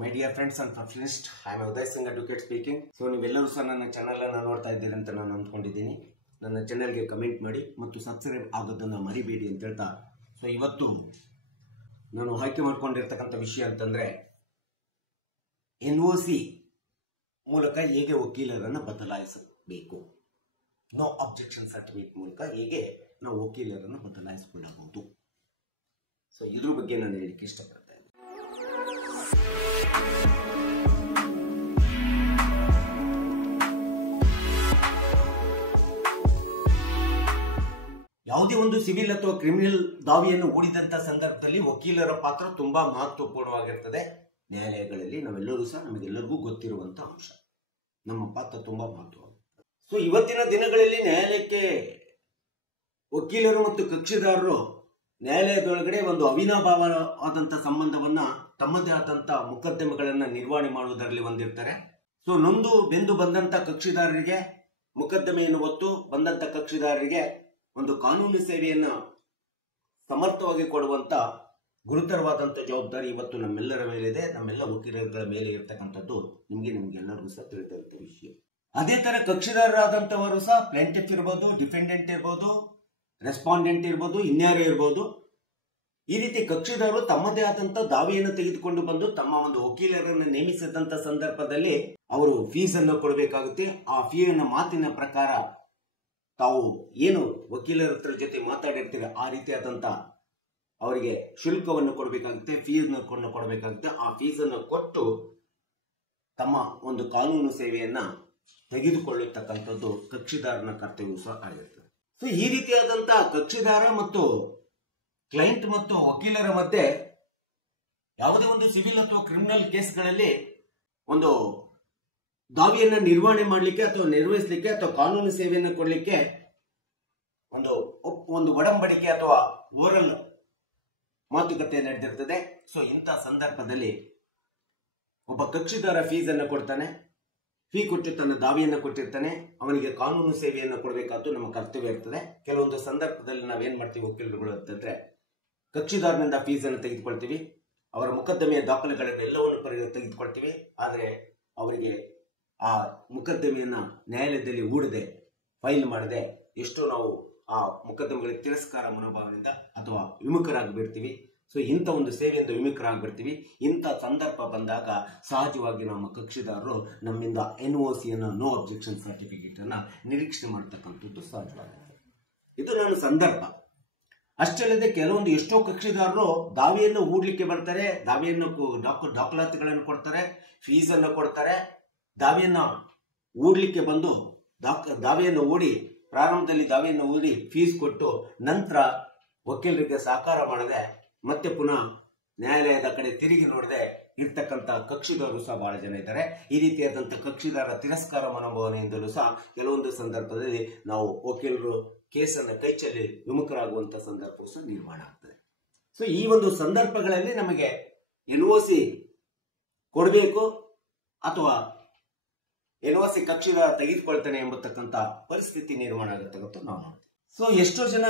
My dear friends and professionals, I am Uday Singh advocate speaking. So ನೀವೆಲ್ಲರೂ ಸಹ ನನ್ನ channel ಅನ್ನು ನೋಡ್ತಾ ಇದ್ದೀರಿ ಅಂತ ನಾನು ಅಂದ್ಕೊಂಡಿದ್ದೀನಿ. ನನ್ನ ಚಾನೆಲ್ಗೆ ಕಮೆಂಟ್ ಮಾಡಿ ಮತ್ತು ಸಬ್ಸ್ಕ್ರೈಬ್ ಆಗೋದನ್ನು ಮರಿಬೇಡಿ ಅಂತ ಹೇಳ್ತಾ, ಸೊ ಇವತ್ತು ನಾನು ಆಯ್ಕೆ ಮಾಡ್ಕೊಂಡಿರ್ತಕ್ಕಂಥ ವಿಷಯ ಅಂತಂದ್ರೆ NOC ಮೂಲಕ ಹೇಗೆ ವಕೀಲರನ್ನು ಬದಲಾಯಿಸಬೇಕು, ನೋ ಅಬ್ಜೆಕ್ಷನ್ ಸರ್ಟಿಫಿಕೇಟ್ ಮೂಲಕ ಹೇಗೆ ನಾವು ವಕೀಲರನ್ನು ಬದಲಾಯಿಸಿಕೊಳ್ಳಬಹುದು. ಸೊ ಇದ್ರ ಬಗ್ಗೆ ನಾನು ಹೇಳಲಿಕ್ಕೆ ಇಷ್ಟಪಡ್ತೇನೆ. ಯಾವುದೇ ಒಂದು ಸಿವಿಲ್ ಅಥವಾ ಕ್ರಿಮಿನಲ್ ದಾವಿಯನ್ನು ಹೂಡಿದಂತ ಸಂದರ್ಭದಲ್ಲಿ ವಕೀಲರ ಪಾತ್ರ ತುಂಬಾ ಮಹತ್ವಪೂರ್ಣವಾಗಿರ್ತದೆ. ನ್ಯಾಯಾಲಯಗಳಲ್ಲಿ ನಾವೆಲ್ಲರೂ ಸಹ ನಮಗೆಲ್ಲರಿಗೂ ಗೊತ್ತಿರುವಂತಹ ಅಂಶ. ನಮ್ಮ ಪಾತ್ರ ತುಂಬಾ ಮಹತ್ವವಾಗುತ್ತೆ. ಸೊ ಇವತ್ತಿನ ದಿನಗಳಲ್ಲಿ ನ್ಯಾಯಾಲಯಕ್ಕೆ ವಕೀಲರು ಮತ್ತು ಕಕ್ಷಿದಾರರು ನ್ಯಾಯಾಲಯದೊಳಗಡೆ ಒಂದು ಅವಿನಾಭಾವ ಆದಂತ ಸಂಬಂಧವನ್ನ ತಮ್ಮದೇ ಆದಂತ ಮೊಕದ್ದಮೆಗಳನ್ನ ನಿರ್ವಹಣೆ ಮಾಡುವುದರಲ್ಲಿ ಹೊಂದಿರ್ತಾರೆ. ಸೊ ನೊಂದು ಬೆಂದು ಬಂದಂತ ಕಕ್ಷಿದಾರರಿಗೆ ಮೊಕದ್ದಮೆಯನ್ನು ಹೊತ್ತು ಬಂದಂತ ಕಕ್ಷಿದಾರರಿಗೆ ಒಂದು ಕಾನೂನು ಸೇವೆಯನ್ನ ಸಮರ್ಥವಾಗಿ ಕೊಡುವಂತ ಗುರುತರವಾದಂತ ಜವಾಬ್ದಾರಿ ಇವತ್ತು ನಮ್ಮೆಲ್ಲರ ಮೇಲಿದೆ, ನಮ್ಮೆಲ್ಲ ವಕೀಲರುಗಳ ಮೇಲೆ ಇರತಕ್ಕಂಥದ್ದು ನಿಮ್ಗೆಲ್ಲರಿಗೂ ಸಹ ತಿಳಿದಂತ ವಿಷಯ. ಅದೇ ತರ ಕಕ್ಷಿದಾರರಾದಂತವರು ಸಹ ಪ್ಲಾಂಟಿಫ್ ಇರ್ಬೋದು, ಡಿಫೆಂಡೆಂಟ್ ಇರ್ಬೋದು, ರೆಸ್ಪಾಂಡೆಂಟ್ ಇರ್ಬೋದು, ಇನ್ಯಾರು ಇರ್ಬೋದು. ಈ ರೀತಿ ಕಕ್ಷಿದಾರರು ತಮ್ಮದೇ ಆದಂತ ದಾವೆಯನ್ನು ತೆಗೆದುಕೊಂಡು ಬಂದು ತಮ್ಮ ಒಂದು ವಕೀಲರನ್ನು ನೇಮಿಸಿದಂತ ಸಂದರ್ಭದಲ್ಲಿ ಅವರು ಫೀಸ್ ಅನ್ನು ಕೊಡಬೇಕಾಗುತ್ತೆ. ಆ ಫೀನ ಮಾತಿನ ಪ್ರಕಾರ ತಾವು ಏನು ವಕೀಲರ ಹತ್ರ ಜೊತೆ ಮಾತಾಡಿರ್ತೀರ ಆ ರೀತಿಯಾದಂತ ಅವರಿಗೆ ಶುಲ್ಕವನ್ನು ಕೊಡಬೇಕಾಗುತ್ತೆ, ಫೀಸ್ನ ಕೊಡಬೇಕಾಗುತ್ತೆ. ಆ ಫೀಸ್ ಅನ್ನು ಕೊಟ್ಟು ತಮ್ಮ ಒಂದು ಕಾನೂನು ಸೇವೆಯನ್ನ ತೆಗೆದುಕೊಳ್ಳತಕ್ಕಂಥದ್ದು ಕಕ್ಷಿದಾರನ ಕರ್ತವ್ಯ ಸಹ ಆಗಿರ್ತದೆ. ಸೊ ಈ ರೀತಿಯಾದಂತ ಕಕ್ಷಿದಾರ ಮತ್ತು ಕ್ಲೈಂಟ್ ಮತ್ತು ವಕೀಲರ ಮಧ್ಯೆ ಯಾವುದೇ ಒಂದು ಸಿವಿಲ್ ಅಥವಾ ಕ್ರಿಮಿನಲ್ ಕೇಸ್ಗಳಲ್ಲಿ ಒಂದು ದಾವಿಯನ್ನ ನಿರ್ವಹಣೆ ಮಾಡಲಿಕ್ಕೆ ಅಥವಾ ನಿರ್ವಹಿಸಲಿಕ್ಕೆ ಅಥವಾ ಕಾನೂನು ಸೇವೆಯನ್ನು ಕೊಡಲಿಕ್ಕೆ ಒಂದು ಒಡಂಬಡಿಕೆ ಅಥವಾ ಓರಲ್ ಮಾತುಕತೆ ನಡೆದಿರ್ತದೆ. ಸೊ ಇಂಥ ಸಂದರ್ಭದಲ್ಲಿ ಒಬ್ಬ ಕಕ್ಷಿದಾರ ಫೀಸ್ ಅನ್ನು ಕೊಡ್ತಾನೆ, ಫೀ ಕೊಟ್ಟು ತನ್ನ ದಾವಿಯನ್ನು ಕೊಟ್ಟಿರ್ತಾನೆ, ಅವನಿಗೆ ಕಾನೂನು ಸೇವೆಯನ್ನು ಕೊಡಬೇಕಾದ್ದು ನಮ್ಮ ಕರ್ತವ್ಯ ಇರ್ತದೆ. ಕೆಲವೊಂದು ಸಂದರ್ಭದಲ್ಲಿ ನಾವೇನ್ ಮಾಡ್ತೀವಿ ವಕೀಲರುಗಳು ಅಂತಂದ್ರೆ, ಕಕ್ಷಿದಾರನಿಂದ ಫೀಸ್ ಅನ್ನು ತೆಗೆದುಕೊಳ್ತೀವಿ, ಅವರ ಮೊಕದ್ದಮೆಯ ದಾಖಲೆಗಳನ್ನು ಎಲ್ಲವನ್ನು ತೆಗೆದುಕೊಳ್ತೀವಿ. ಆದರೆ ಅವರಿಗೆ ಆ ಮೊಕದ್ದಮೆಯನ್ನ ನ್ಯಾಯಾಲಯದಲ್ಲಿ ಹೂಡದೆ ಫೈಲ್ ಮಾಡದೆ ಎಷ್ಟೋ ನಾವು ಆ ಮೊಕದ್ದಮೆಗಳಿಗೆ ತಿರಸ್ಕಾರ ಮನೋಭಾವದಿಂದ ಅಥವಾ ವಿಮುಖರಾಗ್ಬಿಡ್ತೀವಿ. ಸೊ ಇಂಥ ಒಂದು ಸೇವೆಯಿಂದ ವಿಮುಖರಾಗ್ಬಿಡ್ತೀವಿ. ಇಂಥ ಸಂದರ್ಭ ಬಂದಾಗ ಸಹಜವಾಗಿ ನಮ್ಮ ಕಕ್ಷಿದಾರರು ನಮ್ಮಿಂದ NOC ನೋ ಅಬ್ಜೆಕ್ಷನ್ ಸರ್ಟಿಫಿಕೇಟ್ ಅನ್ನ ನಿರೀಕ್ಷೆ ಮಾಡತಕ್ಕಂಥದ್ದು ಸಹಜವಾಗಿದೆ. ಇದು ನನ್ನ ಸಂದರ್ಭ. ಅಷ್ಟಲ್ಲದೆ ಕೆಲವೊಂದು ಎಷ್ಟೋ ಕಕ್ಷಿದಾರರು ದಾವೆಯನ್ನು ಹೂಡ್ಲಿಕ್ಕೆ ಬರ್ತಾರೆ, ದಾವೆಯನ್ನು ದಾಖಲಾತಿಗಳನ್ನು ಕೊಡ್ತಾರೆ, ಫೀಸ್ ಅನ್ನು ಕೊಡ್ತಾರೆ. ದಾವೆಯನ್ನ ಹೂಡ್ಲಿಕ್ಕೆ ಬಂದು ದಾವೆಯನ್ನು ಹೂಡಿ ಪ್ರಾರಂಭದಲ್ಲಿ ದಾವೆಯನ್ನು ಹೂಡಿ ಫೀಸ್ ಕೊಟ್ಟು ನಂತರ ವಕೀಲರಿಗೆ ಸಹಕಾರ ಮಾಡದೆ ಮತ್ತೆ ಪುನಃ ನ್ಯಾಯಾಲಯದ ಕಡೆ ತಿರುಗಿ ನೋಡದೆ ಇರ್ತಕ್ಕಂಥ ಕಕ್ಷಿದಾರರು ಸಹ ಬಹಳ ಜನ ಇದ್ದಾರೆ. ಈ ರೀತಿಯಾದಂಥ ಕಕ್ಷಿದಾರ ತಿರಸ್ಕಾರ ಮನೋಭಾವನೆಯಿಂದಲೂ ಸಹ ಕೆಲವೊಂದು ಸಂದರ್ಭದಲ್ಲಿ ನಾವು ವಕೀಲರು ಕೇಸನ್ನು ಕೈಚಲ್ಲಿ ವಿಮುಖರಾಗುವಂತ ಸಂದರ್ಭವೂ ಸಹ ನಿರ್ಮಾಣ ಆಗ್ತದೆ. ಸೊ ಈ ಒಂದು ಸಂದರ್ಭಗಳಲ್ಲಿ ನಮಗೆ NOC ಕೊಡಬೇಕು ಅಥವಾ NOC ಕಕ್ಷಿದಾರ ತೆಗೆದುಕೊಳ್ತಾನೆ ಎಂಬತಕ್ಕಂತ ಪರಿಸ್ಥಿತಿ ನಿರ್ಮಾಣ ಆಗಿರ್ತಕ್ಕಂಥ ನಾವು ನೋಡ್ತೀವಿ. ಸೊ ಎಷ್ಟೋ ಜನ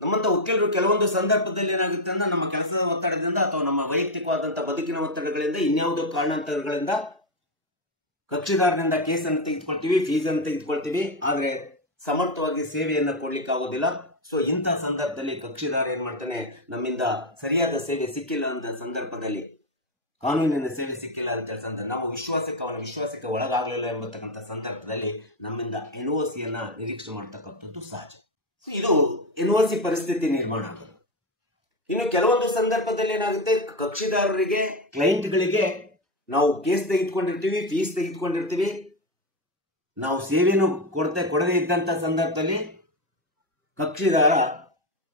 ನಮ್ಮಂತ ವಕೀಲರು ಕೆಲವೊಂದು ಸಂದರ್ಭದಲ್ಲಿ ಏನಾಗುತ್ತೆ ಅಂದ್ರೆ ನಮ್ಮ ಕೆಲಸದ ಒತ್ತಡದಿಂದ ಅಥವಾ ನಮ್ಮ ವೈಯಕ್ತಿಕವಾದಂತ ಬದುಕಿನ ಒತ್ತಡಗಳಿಂದ ಇನ್ಯಾವುದೋ ಕಾರಣಾಂತರಗಳಿಂದ ಕಕ್ಷಿದಾರನಿಂದ ಕೇಸನ್ನು ತೆಗೆದುಕೊಳ್ತೀವಿ, ಫೀಸ್ ಅನ್ನು ತೆಗೆದುಕೊಳ್ತೀವಿ, ಆದ್ರೆ ಸಮರ್ಥವಾಗಿ ಸೇವೆಯನ್ನ ಕೊಡ್ಲಿಕ್ಕೆ ಆಗೋದಿಲ್ಲ. ಸೊ ಇಂಥ ಸಂದರ್ಭದಲ್ಲಿ ಕಕ್ಷಿದಾರ ಏನ್ ಮಾಡ್ತಾನೆ, ನಮ್ಮಿಂದ ಸರಿಯಾದ ಸೇವೆ ಸಿಕ್ಕಿಲ್ಲ ಅಂತ ಸಂದರ್ಭದಲ್ಲಿ, ಕಾನೂನಿನ ಸೇವೆ ಸಿಕ್ಕಿಲ್ಲ ಅಂತ ಹೇಳ್ಸಂತ ನಾವು ಅವನ ವಿಶ್ವಾಸಕ್ಕೆ ಒಳಗಾಗಲಿಲ್ಲ ಎಂಬತಕ್ಕಂಥ ಸಂದರ್ಭದಲ್ಲಿ ನಮ್ಮಿಂದ NOC ನಿರೀಕ್ಷೆ ಮಾಡ್ತಕ್ಕಂಥದ್ದು ಸಹಜ. ಇದು NOC ಪರಿಸ್ಥಿತಿ ನಿರ್ಮಾಣ ಆಗೋದು. ಇನ್ನು ಕೆಲವೊಂದು ಸಂದರ್ಭದಲ್ಲಿ ಏನಾಗುತ್ತೆ, ಕಕ್ಷಿದಾರರಿಗೆ ಕ್ಲೈಂಟ್ಗಳಿಗೆ ನಾವು ಕೇಸ್ ತೆಗೆದುಕೊಂಡಿರ್ತೀವಿ, ಫೀಸ್ ತೆಗೆದುಕೊಂಡಿರ್ತೀವಿ, ನಾವು ಸೇವೆಯನ್ನು ಕೊಡದೇ ಇದ್ದಂತ ಸಂದರ್ಭದಲ್ಲಿ ಕಕ್ಷಿದಾರ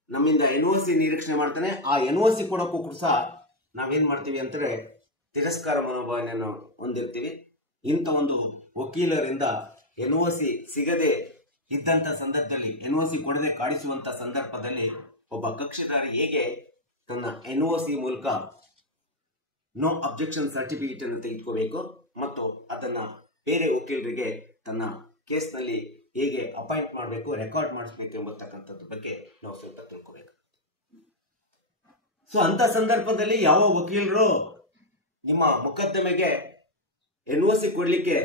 ನಮ್ಮಿಂದ NOC ನಿರೀಕ್ಷಣೆ ಮಾಡ್ತಾನೆ. ಆ NOC ಕೊಡೋಕ್ಕೂ ಸಹ ನಾವೇನ್ ಮಾಡ್ತೀವಿ ಅಂತಂದ್ರೆ ತಿರಸ್ಕಾರ ಮನೋಭಾವನೆಯನ್ನು ಹೊಂದಿರ್ತೀವಿ. ಇಂಥ ಒಂದು ವಕೀಲರಿಂದ NOC ಸಿಗದೆ ಇದ್ದಂತ ಸಂದರ್ಭದಲ್ಲಿ, NOC ಕೊಡದೆ ಕಾಡಿಸುವಂತ ಸಂದರ್ಭದಲ್ಲಿ ಒಬ್ಬ ಕಕ್ಷಿದಾರ ಹೇಗೆ ತನ್ನ NOC ಮೂಲಕ ನೋ ಅಬ್ಜೆಕ್ಷನ್ ಸರ್ಟಿಫಿಕೇಟ್ ಅನ್ನು ತೆಗೆದುಕೋಬೇಕು ಮತ್ತು ಅದನ್ನ ಬೇರೆ ವಕೀಲರಿಗೆ ತನ್ನ ಕೇಸ್ನಲ್ಲಿ ಹೇಗೆ ಅಪಾಯಿಂಟ್ ಮಾಡಬೇಕು, ರೆಕಾರ್ಡ್ ಮಾಡಿಸಬೇಕು ಎಂಬತಕ್ಕಂಥದ್ದು ಬಗ್ಗೆ ನಾವು ಸ್ವಲ್ಪ ತಿಳ್ಕೋಬೇಕು. ಸೊ ಅಂತ ಸಂದರ್ಭದಲ್ಲಿ ಯಾವ ವಕೀಲರು ನಿಮ್ಮ ಮೊಕದ್ದಮೆಗೆ NOC ಕೊಡ್ಲಿಕ್ಕೆ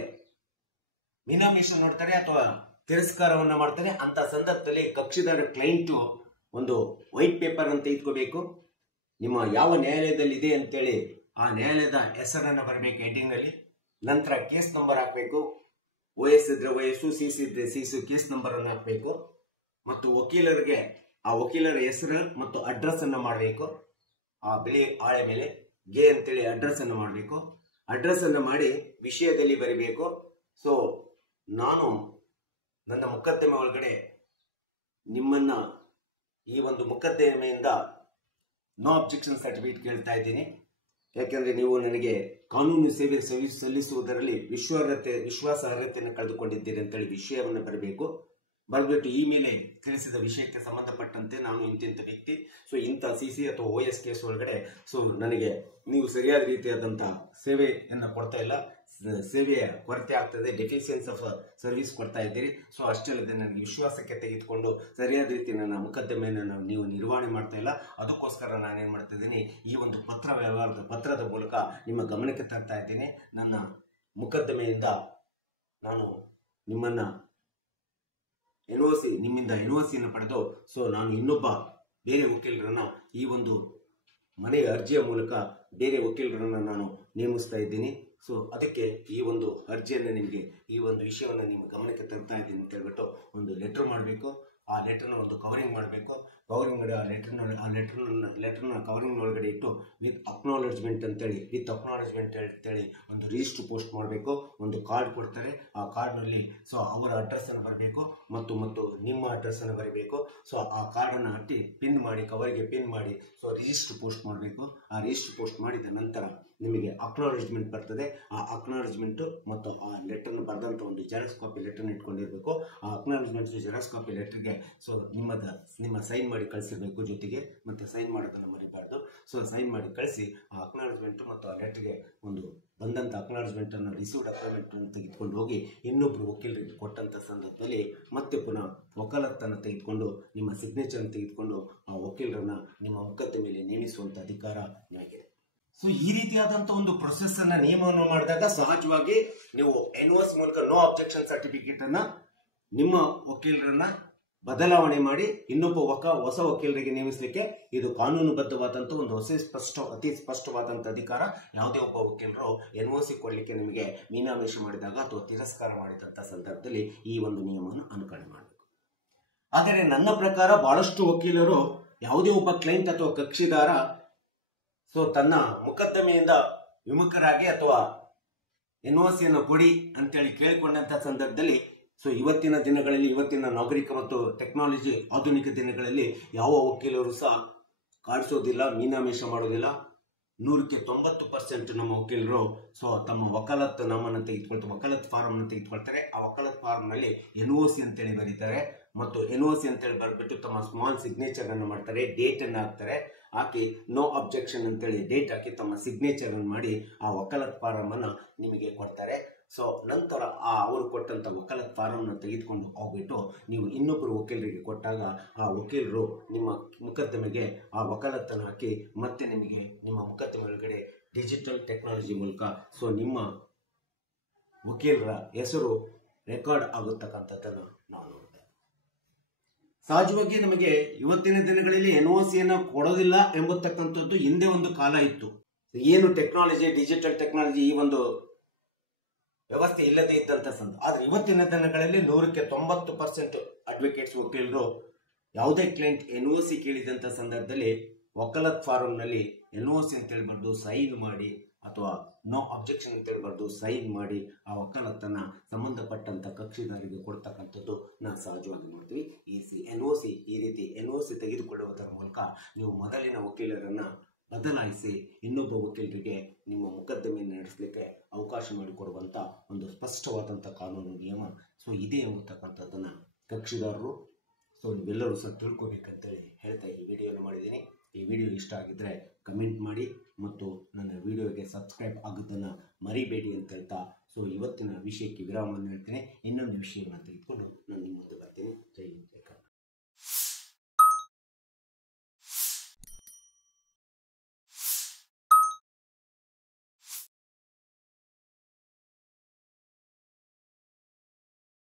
ಮೀನಾಮೇಷ ನೋಡ್ತಾರೆ ಅಥವಾ ತಿರಸ್ಕಾರವನ್ನ ಮಾಡ್ತಾರೆ. ಅಂತ ಸಂದರ್ಭದಲ್ಲಿ ಕಕ್ಷಿದಾರ ಕ್ಲೈಂಟ್ ಒಂದು ವೈಟ್ ಪೇಪರ್ ಅಂತ ತೆಗೆದುಕೋಬೇಕು. ನಿಮ್ಮ ಯಾವ ನ್ಯಾಯಾಲಯದಲ್ಲಿ ಇದೆ ಅಂತೇಳಿ ಆ ನ್ಯಾಯಾಲಯದ ಹೆಸರನ್ನ ಬರಬೇಕು ಹೆಡ್ಡಿಂಗ್ ಅಲ್ಲಿ. ನಂತರ ಕೇಸ್ ನಂಬರ್ ಹಾಕಬೇಕು. OS ಇದ್ರೆ OS, CC ಇದ್ರೆ CC ಕೇಸ್ ನಂಬರ್ ಅನ್ನು ಹಾಕಬೇಕು. ಮತ್ತು ವಕೀಲರಿಗೆ ಆ ವಕೀಲರ ಹೆಸರು ಮತ್ತು ಅಡ್ರೆಸ್ ಅನ್ನು ಮಾಡಬೇಕು. ಆ ಬಿಳಿ ಹಾಳೆ ಮೇಲೆ ಗೆ ಅಂತೇಳಿ ಅಡ್ರೆಸ್ ಅನ್ನು ಮಾಡಬೇಕು. ಅಡ್ರೆಸ್ ಅನ್ನು ಮಾಡಿ ವಿಷಯದಲ್ಲಿ ಬರೀಬೇಕು. ಸೊ ನಾನು ನನ್ನ ಮೊಕದ್ದಮೆ ಒಳಗಡೆ ನಿಮ್ಮನ್ನ ಈ ಒಂದು ಮೊಕದ್ದಮೆಯಿಂದ ನೋ ಅಬ್ಜೆಕ್ಷನ್ ಸರ್ಟಿಫಿಕೇಟ್ ಕೇಳ್ತಾ ಇದ್ದೀನಿ. ಯಾಕೆಂದ್ರೆ ನೀವು ನನಗೆ ಕಾನೂನು ಸೇವೆ ಸಲ್ಲಿಸುವುದರಲ್ಲಿ ವಿಶ್ವಾಸಾರ್ಹತೆಯನ್ನು ಕಳೆದುಕೊಂಡಿದ್ದೀರಿ ಅಂತೇಳಿ ವಿಷಯವನ್ನು ಬರಬೇಕು. ಬರೆದ್ಬಿಟ್ಟು ಈ ಮೇಲೆ ತಿಳಿಸಿದ ವಿಷಯಕ್ಕೆ ಸಂಬಂಧಪಟ್ಟಂತೆ ನಾನು ಇಂತಿಂತ ವ್ಯಕ್ತಿ, ಸೊ ಇಂಥ CC ಅಥವಾ OS ಕೇಸ್ ಒಳಗಡೆ ಸೊ ನನಗೆ ನೀವು ಸರಿಯಾದ ರೀತಿಯಾದಂತಹ ಸೇವೆಯನ್ನು ಕೊಡ್ತಾ ಇಲ್ಲ, ಸೇವೆಯ ಕೊರತೆ ಆಗ್ತದೆ, ಡೆಫಿಷಿಯನ್ಸ್ ಆಫ್ ಸರ್ವಿಸ್ ಕೊಡ್ತಾ ಇದ್ದೀರಿ. ಸೊ ಅಷ್ಟೇ ಅಲ್ಲದೆ ನನಗೆ ವಿಶ್ವಾಸಕ್ಕೆ ತೆಗೆದುಕೊಂಡು ಸರಿಯಾದ ರೀತಿ ನನ್ನ ಮೊಕದ್ದಮೆಯನ್ನು ನೀವು ನಿರ್ವಹಣೆ ಮಾಡ್ತಾ ಇಲ್ಲ. ಅದಕ್ಕೋಸ್ಕರ ನಾನೇನ್ ಮಾಡ್ತಾ ಇದ್ದೀನಿ, ಈ ಒಂದು ಪತ್ರದ ಮೂಲಕ ನಿಮ್ಮ ಗಮನಕ್ಕೆ ತರ್ತಾ ಇದ್ದೀನಿ. ನನ್ನ ಮೊಕದ್ದಮೆಯಿಂದ ನಾನು ನಿಮ್ಮನ್ನ ನಿಮ್ಮಿಂದ NOCಯನ್ನು ಪಡೆದು ಸೊ ನಾನು ಇನ್ನೊಬ್ಬ ಬೇರೆ ವಕೀಲರನ್ನ ಈ ಒಂದು ಮನೆಯ ಅರ್ಜಿಯ ಮೂಲಕ ಬೇರೆ ವಕೀಲರನ್ನ ನಾನು ನೇಮಿಸ್ತಾ ಇದ್ದೀನಿ. ಸೊ ಅದಕ್ಕೆ ಈ ಒಂದು ಅರ್ಜಿಯನ್ನು ನಿಮಗೆ ಈ ಒಂದು ವಿಷಯವನ್ನು ನಿಮ್ಮ ಗಮನಕ್ಕೆ ತರ್ತಾ ಇದ್ದೀನಿ ಅಂತ ಹೇಳ್ಬಿಟ್ಟು ಒಂದು ಲೆಟರ್ ಮಾಡಬೇಕು. ಆ ಲೆಟರ್ನ ಒಂದು ಕವರಿಂಗ್ ಮಾಡಬೇಕು. ಕವರಿಂಗ್ ಮಾಡಿ ಆ ಲೆಟರ್ನ ಕವರಿಂಗ್ ಒಳಗಡೆ ಇಟ್ಟು ವಿತ್ ಅಕ್ನಾಲೆಜ್ಮೆಂಟ್ ಅಂತೇಳಿ ಒಂದು ರಿಜಿಸ್ಟರ್ ಪೋಸ್ಟ್ ಮಾಡಬೇಕು. ಒಂದು ಕಾರ್ಡ್ ಕೊಡ್ತಾರೆ. ಆ ಕಾರ್ಡ್ನಲ್ಲಿ ಸೊ ಅವರ ಅಡ್ರೆಸ್ ಅನ್ನು ಬರಬೇಕು ಮತ್ತು ನಿಮ್ಮ ಅಡ್ರೆಸ್ ಅನ್ನು ಬರಬೇಕು. ಸೊ ಆ ಕಾರ್ಡನ್ನು ಅಟ್ಟಿ ಪಿನ್ ಮಾಡಿ, ಕವರ್ಗೆ ಪಿನ್ ಮಾಡಿ ಸೊ ರಿಜಿಸ್ಟರ್ ಪೋಸ್ಟ್ ಮಾಡಬೇಕು. ಆ ರಿಜಿಸ್ಟರ್ ಪೋಸ್ಟ್ ಮಾಡಿದ ನಂತರ ನಿಮಗೆ ಅಕ್ನಾಲೆಜ್ಮೆಂಟ್ ಬರ್ತದೆ. ಆ ಅಕ್ನಾಲೆಜ್ಮೆಂಟ್ ಮತ್ತು ಆ ಲೆಟರ್ನ ಬರೆದಂತ ಒಂದು ಜೆರಾಕ್ಸ್ ಕಾಪಿ ಲೆಟರ್ನ ಇಟ್ಕೊಂಡಿರ್ಬೇಕು. ಆ ಅಕ್ನಾಲೆಜ್ಮೆಂಟ್ ಜೆರಾಕ್ಸ್ ಕಾಪಿ ಲೆಟರ್ಗೆ ಸೊ ನಿಮ್ಮ ಸೈನ್ ಮಾಡಿ ಕಳಿಸಿರ್ಬೇಕು ಜೊತೆಗೆ, ಮತ್ತೆ ಸೈನ್ ಮಾಡೋದನ್ನು ಮರಿಬಾರ್ದು. ಸೊ ಸೈನ್ ಮಾಡಿ ಕಳಿಸಿ ಆ ಅಕ್ನಾಲೆಜ್ಮೆಂಟ್ ಮತ್ತು ಆ ಲೆಟರ್ಗೆ ಒಂದು ಬಂದಂತ ಅಕ್ನಾಲೆಜ್ಮೆಂಟ್ ಅನ್ನು ರಿಸೀವ್ಡ್ ಅಕ್ನಾಲೆಜ್ಮೆಂಟ್ ಅನ್ನು ತೆಗೆದುಕೊಂಡು ಹೋಗಿ ಇನ್ನೊಬ್ರು ವಕೀಲರಿಗೆ ಕೊಟ್ಟಂತ ಸಂದರ್ಭದಲ್ಲಿ ಮತ್ತೆ ಪುನಃ ವಕಾಲತ್ತನ್ನು ತೆಗೆದುಕೊಂಡು ನಿಮ್ಮ ಸಿಗ್ನೇಚರ್ ಅನ್ನು ತೆಗೆದುಕೊಂಡು ಆ ವಕೀಲರನ್ನ ನಿಮ್ಮ ಮೊಕದ್ದಮೆಯಲ್ಲಿ ನೇಮಿಸುವಂತ ಅಧಿಕಾರ ನಿಮಗಿದೆ. ಸೊ ಈ ರೀತಿಯಾದಂತ ಒಂದು ಪ್ರೊಸೆಸ್ ಅನ್ನ ನಿಯಮವನ್ನು ಮಾಡಿದಾಗ ಸಹಜವಾಗಿ ನೀವು NOC ಮೂಲಕ ನೋ ಅಬ್ಜೆಕ್ಷನ್ ಸರ್ಟಿಫಿಕೇಟ್ ಅನ್ನ ನಿಮ್ಮ ವಕೀಲರನ್ನ ಬದಲಾವಣೆ ಮಾಡಿ ಇನ್ನೊಬ್ಬ ಹೊಸ ವಕೀಲರಿಗೆ ನೇಮಿಸಲಿಕ್ಕೆ ಇದು ಕಾನೂನುಬದ್ಧವಾದಂತ ಒಂದು ಅತಿ ಸ್ಪಷ್ಟವಾದಂತ ಅಧಿಕಾರ. ಯಾವುದೇ ಒಬ್ಬ ವಕೀಲರು NOC ಕೊಡ್ಲಿಕ್ಕೆ ನಿಮಗೆ ಮೀನಾಮೇಷ ಮಾಡಿದಾಗ ಅಥವಾ ತಿರಸ್ಕಾರ ಮಾಡಿದಂತ ಸಂದರ್ಭದಲ್ಲಿ ಈ ಒಂದು ನಿಯಮವನ್ನು ಅನುಕರಣೆ ಮಾಡಬೇಕು. ಆದರೆ ನನ್ನ ಪ್ರಕಾರ ಬಹಳಷ್ಟು ವಕೀಲರು ಯಾವುದೇ ಒಬ್ಬ ಕ್ಲೈಂಟ್ ಅಥವಾ ಕಕ್ಷಿದಾರ ಸೊ ತನ್ನ ಮೊಕದ್ದಮೆಯಿಂದ ವಿಮುಖರಾಗಿ ಅಥವಾ NOCಯನ್ನು ಕೊಡಿ ಅಂತೇಳಿ ಕೇಳಿಕೊಂಡಂತ ಸಂದರ್ಭದಲ್ಲಿ ಸೊ ಇವತ್ತಿನ ದಿನಗಳಲ್ಲಿ, ಇವತ್ತಿನ ನಾಗರಿಕ ಮತ್ತು ಟೆಕ್ನಾಲಜಿ ಆಧುನಿಕ ದಿನಗಳಲ್ಲಿ ಯಾವ ವಕೀಲರು ಸಹ ಕಾಡಿಸೋದಿಲ್ಲ, ಮೀನಾಮೇಷ ಮಾಡೋದಿಲ್ಲ. 90% ನಮ್ಮ ವಕೀಲರು ಸೊ ತಮ್ಮ ವಕಾಲತ್ ನಾಮನ್ನು ತೆಗೆದುಕೊಳ್ತಾರೆ, ವಕಾಲತ್ ಫಾರಂ ಅನ್ನು ತೆಗೆದುಕೊಳ್ತಾರೆ. ಆ ವಕಾಲತ್ ಫಾರಂ ನಲ್ಲಿ NOC ಅಂತೇಳಿ ಬರೀತಾರೆ ಮತ್ತು NOC ಅಂತೇಳಿ ಬರ್ಬಿಟ್ಟು ತಮ್ಮ ಸ್ಮಾಲ್ ಸಿಗ್ನೇಚರ್ ಅನ್ನು ಮಾಡ್ತಾರೆ, ಡೇಟ್ ಅನ್ನು ಹಾಕ್ತಾರೆ. ಹಾಕಿ ನೋ ಅಬ್ಜೆಕ್ಷನ್ ಅಂತೇಳಿ ಡೇಟ್ ಹಾಕಿ ತಮ್ಮ ಸಿಗ್ನೇಚರ್ ಅನ್ನು ಮಾಡಿ ಆ ವಕಾಲತ್ ಫಾರಂ ಅನ್ನು ನಿಮಗೆ ಕೊಡ್ತಾರೆ. ಸೊ ನಂತರ ಅವರು ಕೊಟ್ಟಂತ ವಕಾಲತ್ ಫಾರಂ ನ ತೆಗೆದುಕೊಂಡು ಹೋಗ್ಬಿಟ್ಟು ನೀವು ಇನ್ನೊಬ್ಬರು ವಕೀಲರಿಗೆ ಕೊಟ್ಟಾಗ ಆ ವಕೀಲರು ನಿಮ್ಮ ಮೊಕದ್ದಮೆಗೆ ಆ ವಕಾಲತ್ತನ್ನು ಹಾಕಿ ಮತ್ತೆ ನಿಮಗೆ ನಿಮ್ಮ ಮೊಕದ್ದಮೆ ಒಳಗಡೆ ಡಿಜಿಟಲ್ ಟೆಕ್ನಾಲಜಿ ಮೂಲಕ ಸೊ ನಿಮ್ಮ ವಕೀಲರ ಹೆಸರು ರೆಕಾರ್ಡ್ ಆಗುತ್ತಕ್ಕಂಥದ್ದನ್ನು ನಾವು ನೋಡ್ತೇವೆ. ಸಹಜವಾಗಿ ನಮಗೆ ಇವತ್ತಿನ ದಿನಗಳಲ್ಲಿ NOCಯನ್ನು ಕೊಡೋದಿಲ್ಲ ಎಂಬತಕ್ಕಂಥದ್ದು ಹಿಂದೆ ಒಂದು ಕಾಲ ಇತ್ತು. ಏನು ಟೆಕ್ನಾಲಜಿ, ಡಿಜಿಟಲ್ ಟೆಕ್ನಾಲಜಿ ಈ ಒಂದು ವ್ಯವಸ್ಥೆ ಇಲ್ಲದೆ ಇದ್ದಂತ ಆದ್ರೆ ಇವತ್ತಿನ ದಿನಗಳಲ್ಲಿ 90% ಅಡ್ವೊಕೇಟ್ಸ್ ವಕೀಲರು ಯಾವುದೇ ಕ್ಲೈಂಟ್ NOC ಕೇಳಿದಂತ ಸಂದರ್ಭದಲ್ಲಿ ವಕಾಲತ್ ಫಾರಂ ನಲ್ಲಿ NOC ಅಂತ ಹೇಳ್ಬಾರ್ದು ಸೈನ್ ಮಾಡಿ ಅಥವಾ ನೋ ಅಬ್ಜೆಕ್ಷನ್ ಅಂತ ಹೇಳ್ಬಾರ್ದು ಸೈನ್ ಮಾಡಿ ಆ ವಕಾಲತ್ತನ್ನ ಸಂಬಂಧಪಟ್ಟಂತ ಕಕ್ಷಿದಾರರಿಗೆ ಕೊಡ್ತಕ್ಕಂಥದ್ದು ನಾವು ಸಹಜವಾಗಿ ನೋಡ್ತೀವಿ. ಈ ರೀತಿ NOC ತೆಗೆದುಕೊಳ್ಳುವುದರ ಮೂಲಕ ನೀವು ಮೊದಲಿನ ವಕೀಲರನ್ನ ಬದಲಾಯಿಸಿ ಇನ್ನೊಬ್ಬ ವಕೀಲರಿಗೆ ನಿಮ್ಮ ಮೊಕದ್ದಮೆಯನ್ನು ನಡೆಸಲಿಕ್ಕೆ ಅವಕಾಶ ಮಾಡಿಕೊಡುವಂತ ಒಂದು ಸ್ಪಷ್ಟವಾದಂತ ಕಾನೂನು ನಿಯಮ ಸೊ ಇದೆ ಎಂಬತಕ್ಕಂಥದ್ದನ್ನ ಕಕ್ಷಿದಾರರು ಸೊ ನೀವೆಲ್ಲರೂ ಸಹ ತಿಳ್ಕೊಬೇಕಂತೇಳಿ ಹೇಳ್ತಾ ಈ ವಿಡಿಯೋನ ಮಾಡಿದ್ದೀನಿ. ಈ ವಿಡಿಯೋ ಇಷ್ಟ ಆಗಿದ್ರೆ ಕಮೆಂಟ್ ಮಾಡಿ ಮತ್ತು ನನ್ನ ವಿಡಿಯೋಗೆ ಸಬ್ಸ್ಕ್ರೈಬ್ ಆಗೋದನ್ನ ಮರಿಬೇಡಿ ಅಂತ ಹೇಳ್ತಾ ಸೊ ಇವತ್ತಿನ ವಿಷಯಕ್ಕೆ ವಿರಾಮವನ್ನು ಹೇಳ್ತೇನೆ. ಇನ್ನೊಂದು ವಿಷಯವನ್ನು ತೆಗೆದುಕೊಂಡು ನಾನು ನಿಮ್ಮ